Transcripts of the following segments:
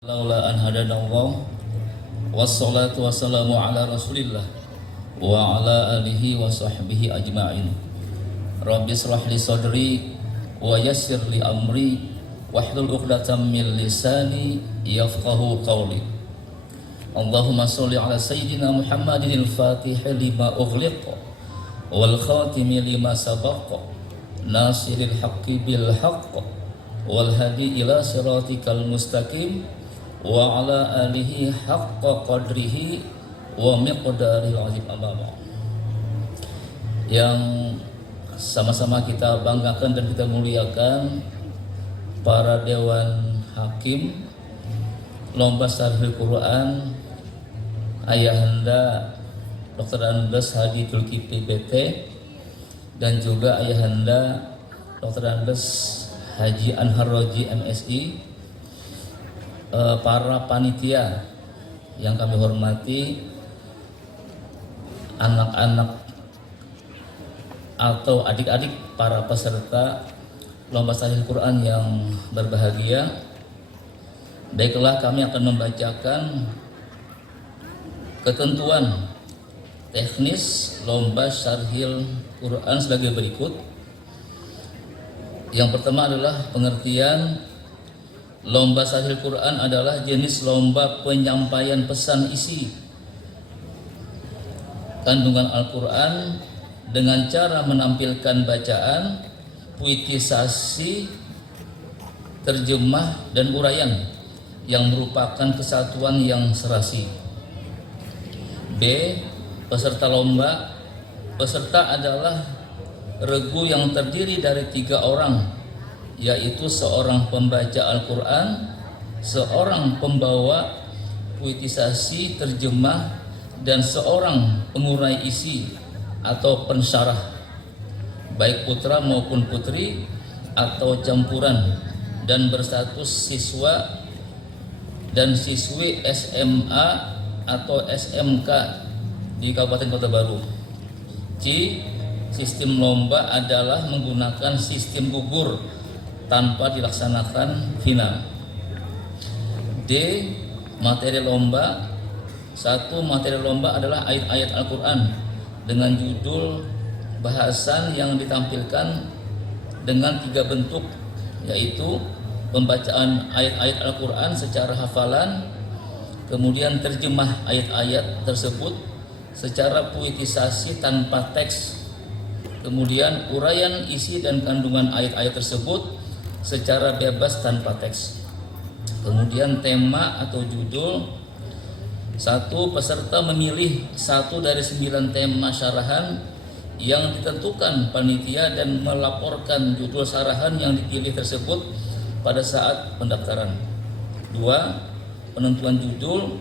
Laula an hadanallah wassalatu wassalamu ala rasulillah wa ala alihi wa sahbihi ajma'in. Rabbi israh li sadri wa yassir li amri wahlul 'uqdatam min lisani yafqahu qawli. Allahumma sholli ala sayyidina Muhammadin al-fatih lima ughliq wal khatimi lima sabaq nasiril haqqi bil haqq wal hadi ila siratikal mustaqim wa ala alihi haqqa qadrihi wa miqdaril azim. Amma yang sama-sama kita banggakan dan kita muliakan, para dewan hakim lomba syarhil Quran Ayahanda Dr. Andes Hadi Zulkifli PT dan juga Ayahanda Dr. Andes Haji Anhar Roji MSI, para panitia yang kami hormati, anak-anak atau adik-adik para peserta lomba syarhil Quran yang berbahagia. Baiklah, kami akan membacakan ketentuan teknis lomba syarhil Quran sebagai berikut. Yang pertama adalah pengertian. Lomba syarhil Quran adalah jenis lomba penyampaian pesan isi kandungan Al-Quran dengan cara menampilkan bacaan, puitisasi, terjemah, dan uraian yang merupakan kesatuan yang serasi. B. Peserta lomba. Peserta adalah regu yang terdiri dari 3 orang, yaitu seorang pembaca Al-Quran, seorang pembawa puitisasi, terjemah, dan seorang pengurai isi atau pensyarah, baik putra maupun putri atau campuran, dan berstatus siswa dan siswi SMA atau SMK di Kabupaten Kota Baru. C. Sistem lomba adalah menggunakan sistem gugur tanpa dilaksanakan final. D. Materi lomba. 1. Materi lomba adalah ayat-ayat Al-Quran dengan judul bahasan yang ditampilkan dengan 3 bentuk, yaitu pembacaan ayat-ayat Al-Quran secara hafalan, kemudian terjemah ayat-ayat tersebut secara puitisasi tanpa teks, kemudian uraian isi dan kandungan ayat-ayat tersebut secara bebas tanpa teks. Kemudian tema atau judul. 1. Peserta memilih 1 dari 9 tema syarahan yang ditentukan panitia dan melaporkan judul syarahan yang dipilih tersebut pada saat pendaftaran. 2. Penentuan judul.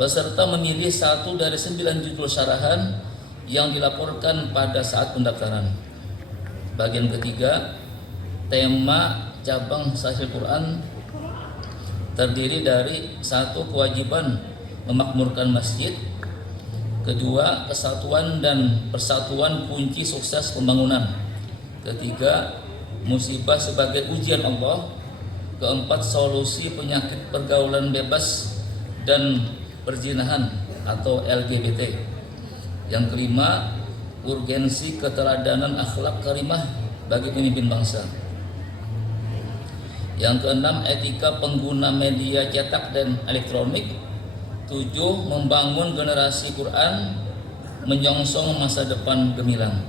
Peserta memilih 1 dari 9 judul syarahan yang dilaporkan pada saat pendaftaran. Bagian ketiga, tema cabang syarhil Quran terdiri dari 1. Kewajiban memakmurkan masjid. 2. Kesatuan dan persatuan kunci sukses pembangunan. 3. Musibah sebagai ujian Allah. 4. Solusi penyakit pergaulan bebas dan perzinahan atau LGBT. Yang 5. Urgensi keteladanan akhlak karimah bagi pemimpin bangsa. Yang 6. Etika pengguna media cetak dan elektronik. 7. Membangun generasi Quran menyongsong masa depan gemilang.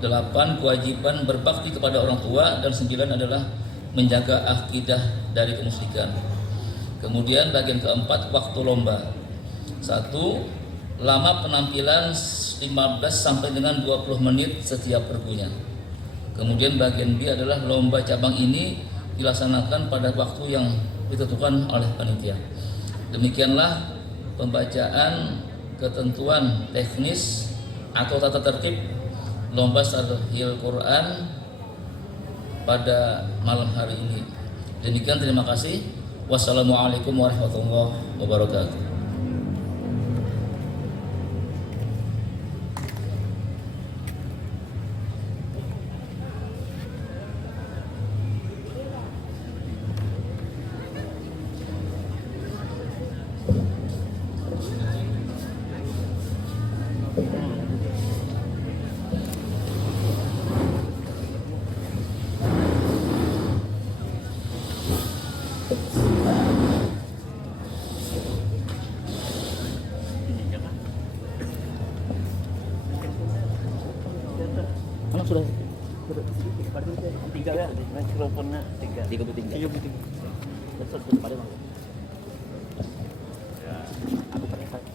8. Kewajiban berbakti kepada orang tua. Dan 9 adalah menjaga akidah dari kemusyrikan. Kemudian bagian keempat, waktu lomba. 1. Lama penampilan 15 sampai dengan 20 menit setiap regunya. Kemudian bagian B adalah lomba cabang ini dilaksanakan pada waktu yang ditentukan oleh panitia. Demikianlah pembacaan ketentuan teknis atau tata tertib lomba syarhil Quran pada malam hari ini. Demikian, terima kasih. Wassalamualaikum warahmatullahi wabarakatuh. Tiga ya, mikrofonnya tiga. 33.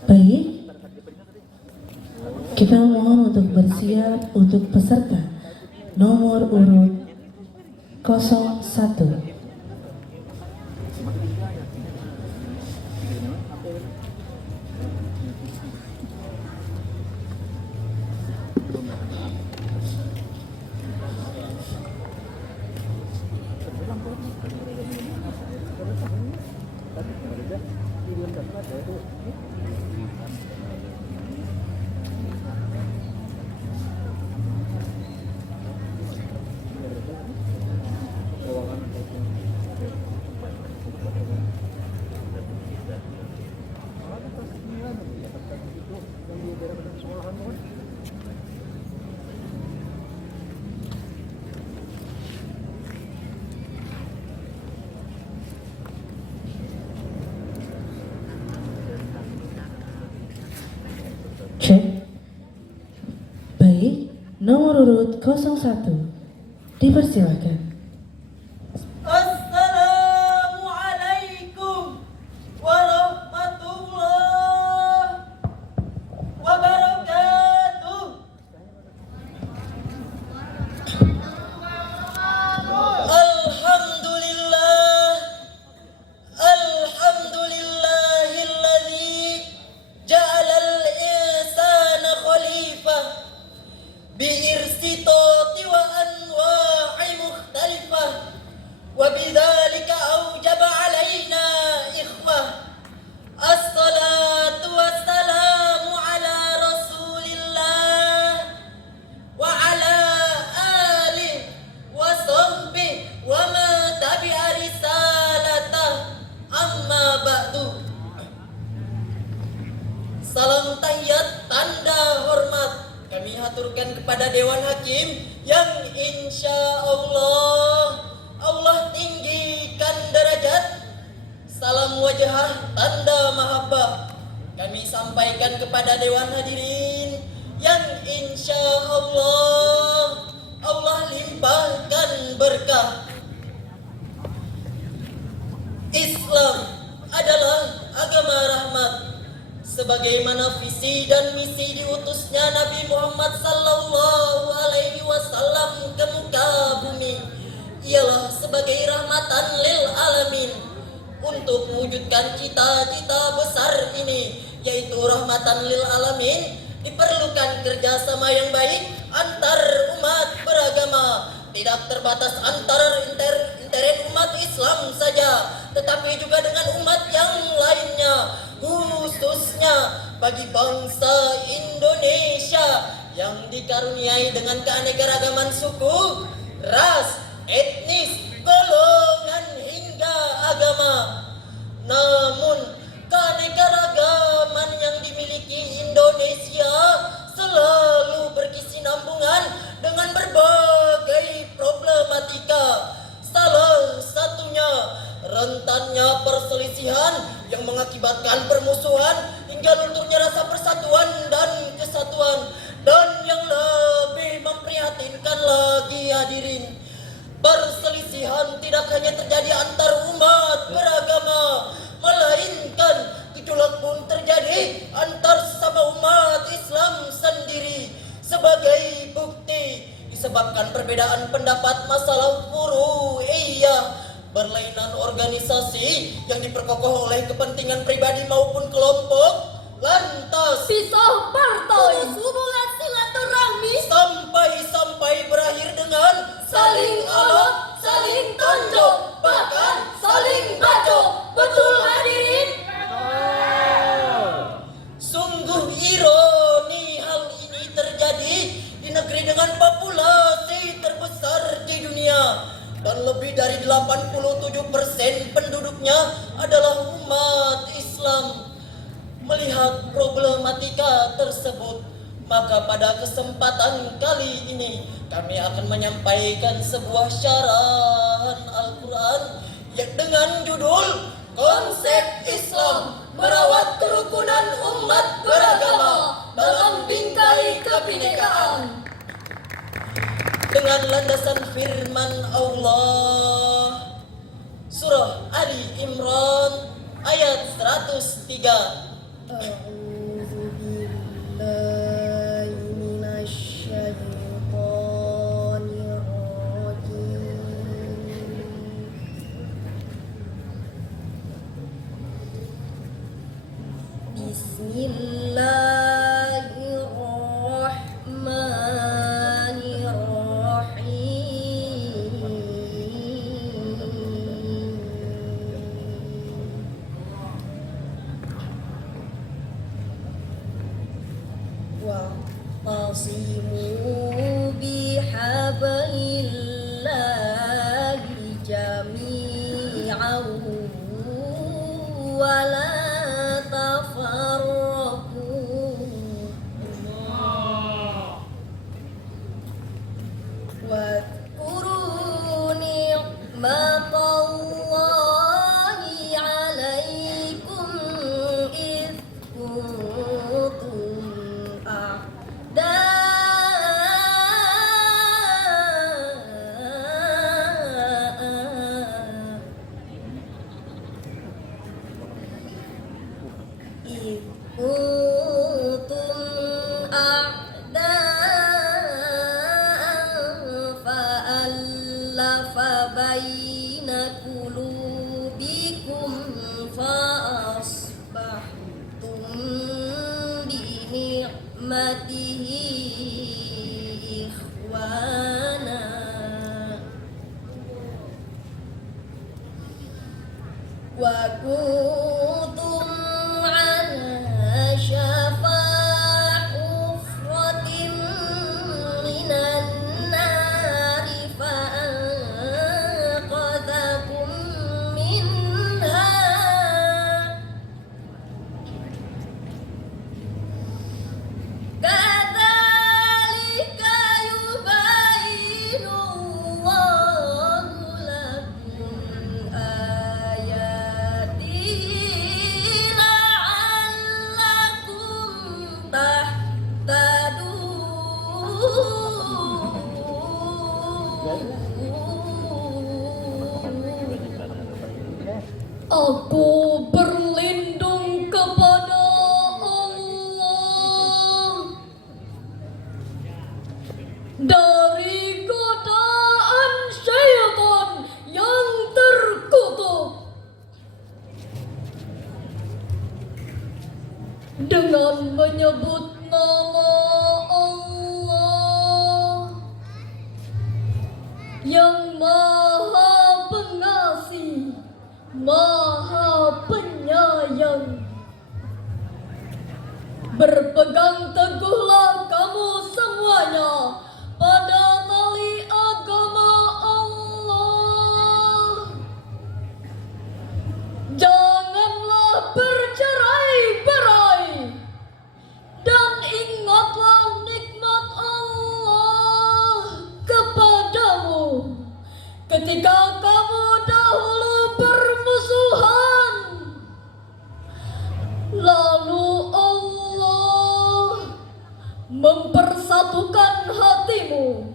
Baik, kita mohon untuk bersiap untuk peserta nomor urut 01. Cek. Baik, nomor urut 01. Dipersilakan. Assalamualaikum warahmatullahi wabarakatuh. Alhamdulillahilladzi ja'alal insana khalifah biirsitati wa anwa'i mukhtalifah wa bidzalika aujaba alaina ikhwah. Assalatu wassalamu ala rasulillah wa ala alihi wa sahbihi wa ma tabi'a risalatah, amma ba'du. Salam tahiyat tanda hormat kami haturkan kepada Dewan Hakim yang insya Allah tinggikan derajat. Salam wajah tanda mahabbah kami sampaikan kepada Dewan Hadirin yang insya Allah limpahkan berkah. Islam adalah agama rahmat, sebagaimana visi dan misi diutusnya Nabi Muhammad sallallahu alaihi wasallam ke muka bumi ialah sebagai rahmatan lil alamin. Untuk mewujudkan cita-cita besar ini, yaitu rahmatan lil alamin, diperlukan kerjasama yang baik antar umat beragama, tidak terbatas antar intern umat Islam saja, tetapi juga dengan umat yang lainnya, khususnya bagi bangsa Indonesia yang dikaruniai dengan keanekaragaman suku, ras, etnis, golongan hingga agama. Namun keanekaragaman yang dimiliki Indonesia selalu berkesinambungan dengan berbagai problematika. Salah satunya rentannya perselisihan yang mengakibatkan permusuhan hingga lunturnya rasa persatuan dan kesatuan. Dan yang lebih memprihatinkan lagi hadirin, perselisihan tidak hanya terjadi antar umat beragama, melainkan gejolak pun terjadi antar sesama umat Islam sendiri. Sebagai bukti, disebabkan perbedaan pendapat masalah furu'iyah, berlainan organisasi yang diperkokoh oleh kepentingan pribadi maupun kelompok, lantas pisah partai, hubungan silaturahmi sampai berakhir dengan saling olok, saling tonjok, bahkan saling bacok. Betul hadirin? Sungguh ironi hal ini terjadi di negeri dengan populasi terbesar di dunia, dan lebih dari 87% penduduknya adalah umat Islam. Melihat problematika tersebut, maka pada kesempatan kali ini kami akan menyampaikan sebuah syarahan Al-Quran yang dengan judul Konsep Islam Merawat Kerukunan Umat Beragama dalam Bingkai Kebinekaan. dengan landasan firman Allah. Surah Ali Imran ayat 103. A'udzu billahi minasy syaithanir rajim. Bismillahirrahmanirrahim. Wa'tasimu bihablillahi jami'an wa la tafarraqu. Wadhkuru ni'matallahi 'alaikum idh kuntum fa'alafa baina qulubikum fa'asbahtum bi ni'matihi ikhwana wa kuntum ala syafa hufratin minan nari fa'anqadhakum minha kadzalika yubayyinu Allahu lakum ayatihi la'allakum tahtadun. Aku berlindung kepada Allah dari godaan syaitan yang terkutuk dengan menyebut nama Allah yang Maha Pengasih, Maha Penyayang. Berpegang teguhlah kamu semuanya pada tali agama Allah. Janganlah bercerai-berai dan ingatlah nikmat Allah kepadamu ketika kamu dahulu bermusuhan. Lalu Allah mempersatukan hatimu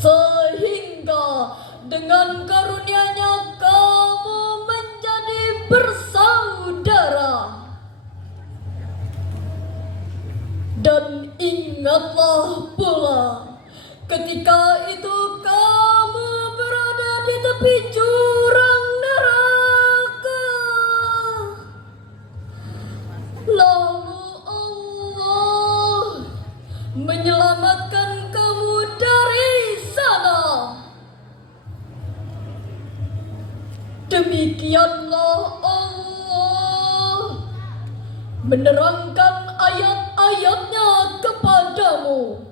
sehingga dengan karunia-Nya kamu menjadi bersaudara. Dan ingatlah pula ketika itu kamu berada di tepi jurang neraka. Lalu Allah menyelamatkan kamu dari sana. Demikianlah Allah menerangkan ayat-ayatnya kepadamu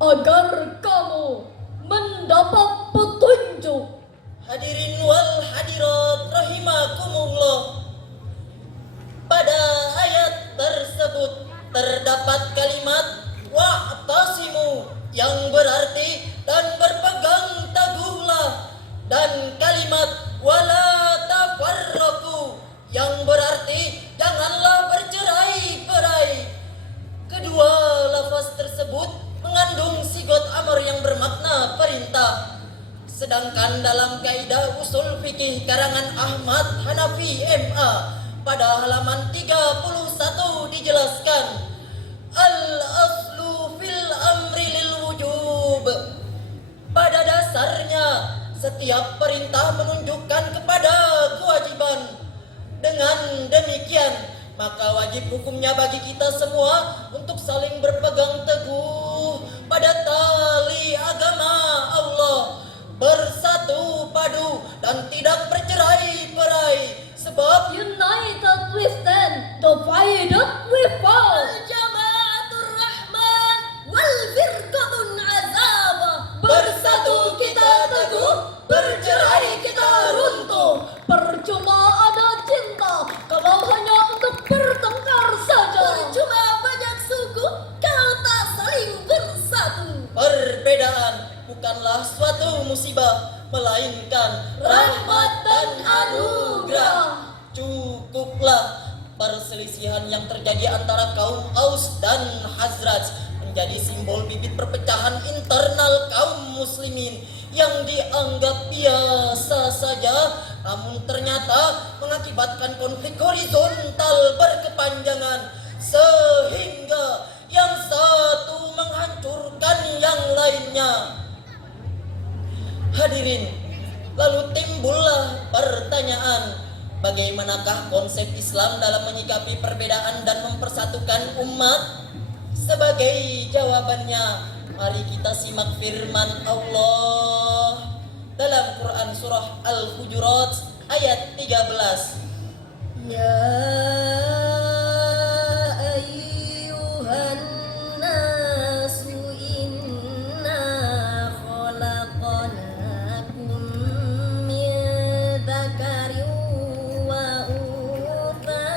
agar kamu mendapat petunjuk. Hadirin wal hadirat rahimakumullah. Pada ayat tersebut terdapat kalimat wa'tasimu yang berarti dan berpegang teguhlah, dan kalimat wala tafarraqu yang berarti janganlah bercerai-berai. Kedua lafaz tersebut mengandung sigot amar yang Sedangkan dalam kaidah usul fikih karangan Ahmad Hanafi MA pada halaman 31 dijelaskan, al-aslu fil amri lil wujub. Pada dasarnya setiap perintah menunjukkan kepada kewajiban. Dengan demikian, maka wajib hukumnya bagi kita semua untuk saling berpegang teguh pada tali agama Allah, bersatu padu dan tidak bercerai-berai. Sebab United we stand, divided we fall. Al-Jama'atur Rahman wal Firqatun Azab. Bersatu kita teguh, bercerai kita runtuh. Percuma ada cinta kalau hanya untuk bertengkar saja. Percuma banyak suku kalau tak saling bersatu. Perbedaan bukanlah suatu musibah, melainkan rahmat dan anugerah. Cukuplah perselisihan yang terjadi antara kaum Aus dan Khazraj menjadi simbol bibit perpecahan internal kaum muslimin yang dianggap biasa saja, namun ternyata mengakibatkan konflik horizontal berkepanjangan sehingga yang satu menghancurkan yang lainnya. Hadirin, lalu timbullah pertanyaan, bagaimanakah konsep Islam dalam menyikapi perbedaan dan mempersatukan umat? Sebagai jawabannya, mari kita simak firman Allah dalam Quran surah Al-Hujurat ayat 13. Ya ayyuhan nasu inna khalaqnakum min dzakarin wa untha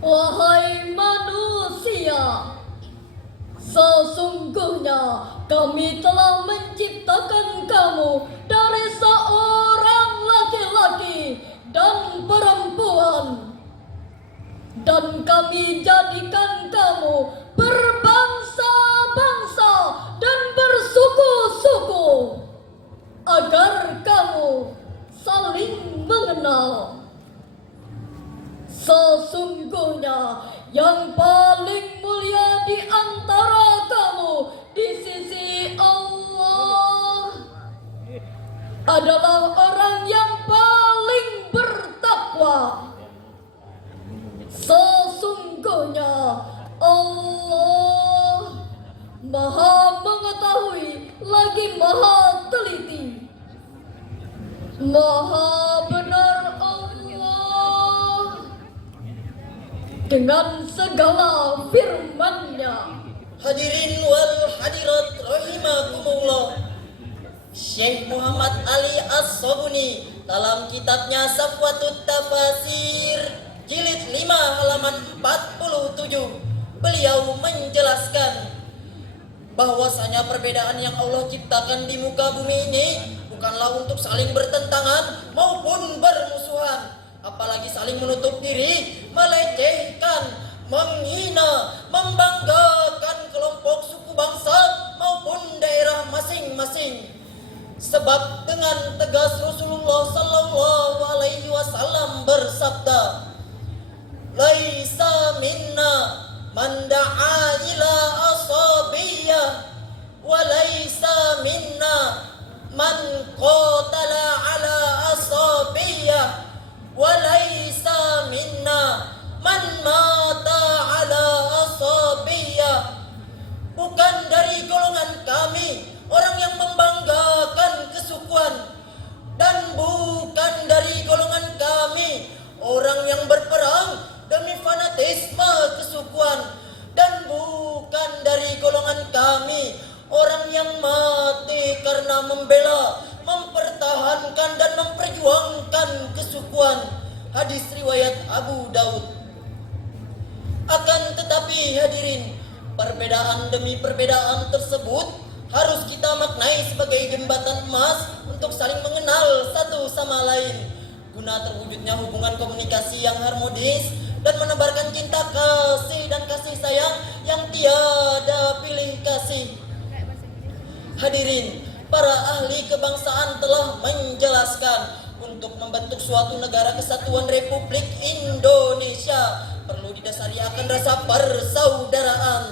Wahai manusia, sesungguhnya kami telah menciptakan kamu dari seorang laki-laki dan perempuan, dan kami jadikan kamu berbangsa-bangsa dan bersuku-suku agar kamu saling mengenal. Sesungguhnya yang paling mulia di antara kamu di sisi Allah adalah orang yang paling bertakwa. Sesungguhnya Allah Maha mengetahui lagi Maha teliti. Maha benar Allah dengan segala firman-Nya. Hadirin wal hadirat rahimakumullah. Syekh Muhammad Ali As-Sabuni dalam kitabnya Safwatut Tafasir jilid 5 halaman 47, beliau menjelaskan bahwasanya perbedaan yang Allah ciptakan di muka bumi ini bukanlah untuk saling bertentangan maupun bermusuhan, apalagi saling menutup diri, melecehkan, menghina, membanggakan kelompok suku bangsa maupun daerah masing-masing. Sebab dengan tegas Rasulullah sallallahu alaihi wasallam bersabda, "Laisa minna man da'a ila asabiyyah wa laisa man qatala ala asabiyah wa laysa minna man mata ala asabiyah. Bukan dari golongan kami orang yang membanggakan kesukuan, dan bukan dari golongan kami orang yang berperang demi fanatisme kesukuan, dan bukan dari golongan kami orang yang mati karena membela, mempertahankan dan memperjuangkan kesukuan. Hadis riwayat Abu Daud. Akan tetapi hadirin, perbedaan demi perbedaan tersebut harus kita maknai sebagai jembatan emas untuk saling mengenal satu sama lain, guna terwujudnya hubungan komunikasi yang harmonis dan menebarkan cinta kasih dan kasih sayang yang tiada pilih kasih. Hadirin, para ahli kebangsaan telah menjelaskan untuk membentuk suatu negara kesatuan Republik Indonesia perlu didasari akan rasa persaudaraan.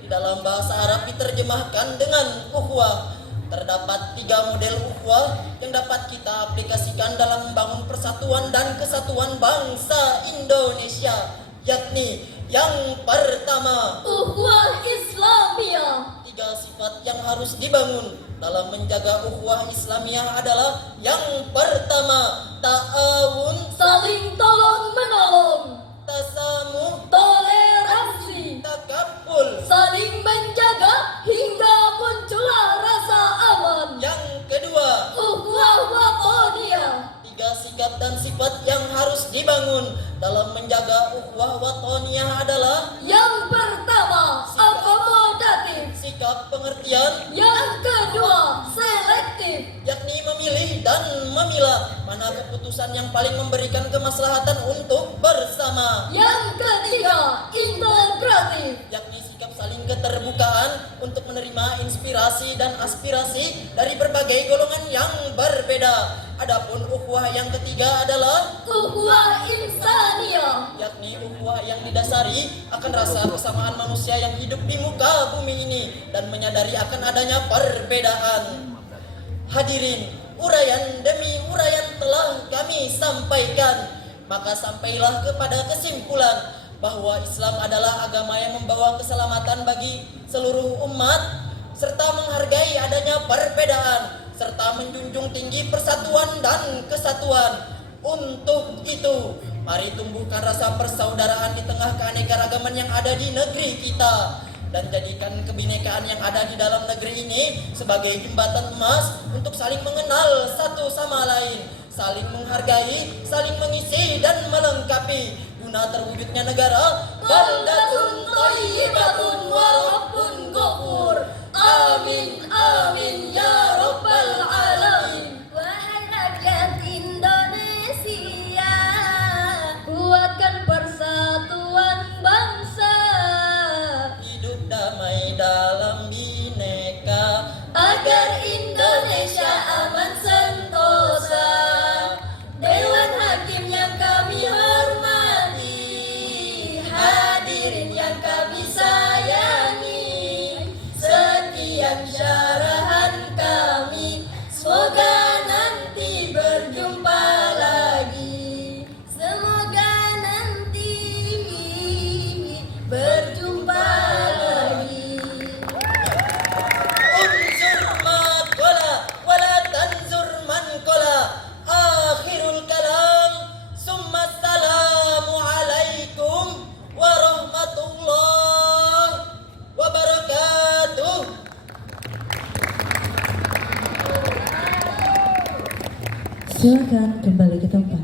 Di dalam bahasa Arab diterjemahkan dengan ukhuwah. Terdapat 3 model ukhuwah yang dapat kita aplikasikan dalam membangun persatuan dan kesatuan bangsa Indonesia, yakni yang pertama, Ukhuwah Islamiyah. 3 sifat yang harus dibangun dalam menjaga ukhuwah Islamiyah adalah: yang pertama, ta'awun, Saling tolong menolong. tasamuh, Toleransi. takabul. Saling menjaga hingga muncullah rasa aman. Yang kedua, Ukhuwah watoniyah. 3 sikap dan sifat yang harus dibangun dalam menjaga ukhuwah watoniyah adalah: Yang pertama, akomodatif. sikap pengertian, Yang kedua, selektif. yakni memilih dan memilah mana keputusan yang paling memberikan kemaslahatan untuk bersama, Yang ketiga, integratif. yakni sikap saling keterbukaan untuk menerima inspirasi dan aspirasi dari berbagai golongan yang berbeda. Adapun ukhuwah yang ketiga adalah Ukhuwah insaniyah. yakni ukhuwah yang didasari akan rasa kesamaan manusia yang hidup di muka bumi ini dan menyadari akan adanya perbedaan. Hadirin, uraian demi uraian telah kami sampaikan, maka sampailah kepada kesimpulan bahwa Islam adalah agama yang membawa keselamatan bagi seluruh umat serta menghargai adanya perbedaan serta menjunjung tinggi persatuan dan kesatuan. Untuk itu, mari tumbuhkan rasa persaudaraan di tengah keanekaragaman yang ada di negeri kita, dan jadikan kebinekaan yang ada di dalam negeri ini sebagai jembatan emas untuk saling mengenal satu sama lain, saling menghargai, saling mengisi dan melengkapi, guna terwujudnya negara baldatun thayyibatun wa rabbun ghafur. Amin amin ya rabbal alamin. Wahai rakyat Indonesia, kuatkan persatuan bangsa, Hidup damai dalam bineka agar Indonesia aman sentosa. Dewan Hakim yang kami hormati, hadirin yang kami sayangi, sekian syarahan kami, semoga nanti berjumpa lagi. Semoga nanti berjumpa lagi. Unsur ma qala wala tanzur man qala. Akhirul kalam, summa assalamu alaikum warahmatullahi wabarakatuh. Silakan kembali ke tempat.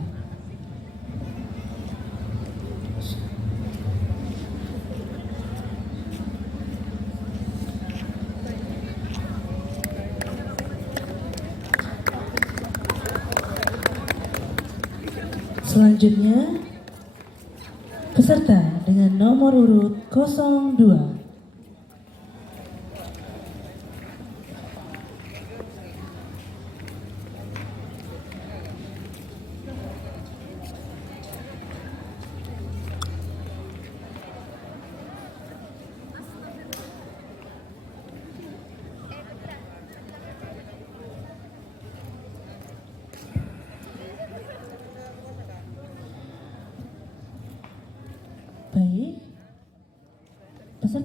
Selanjutnya, peserta dengan nomor urut 02.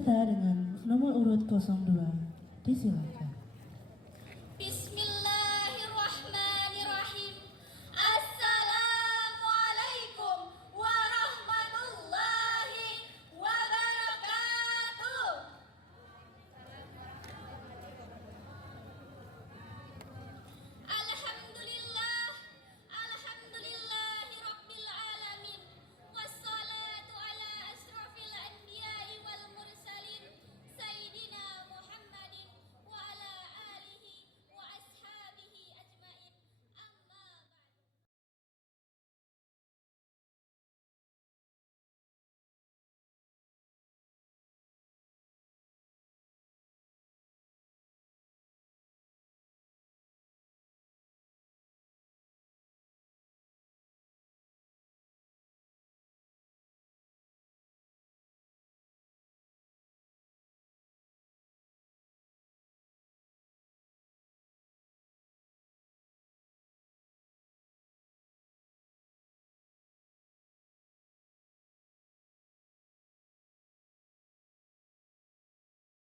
peserta dengan nomor urut 02. Disilakan.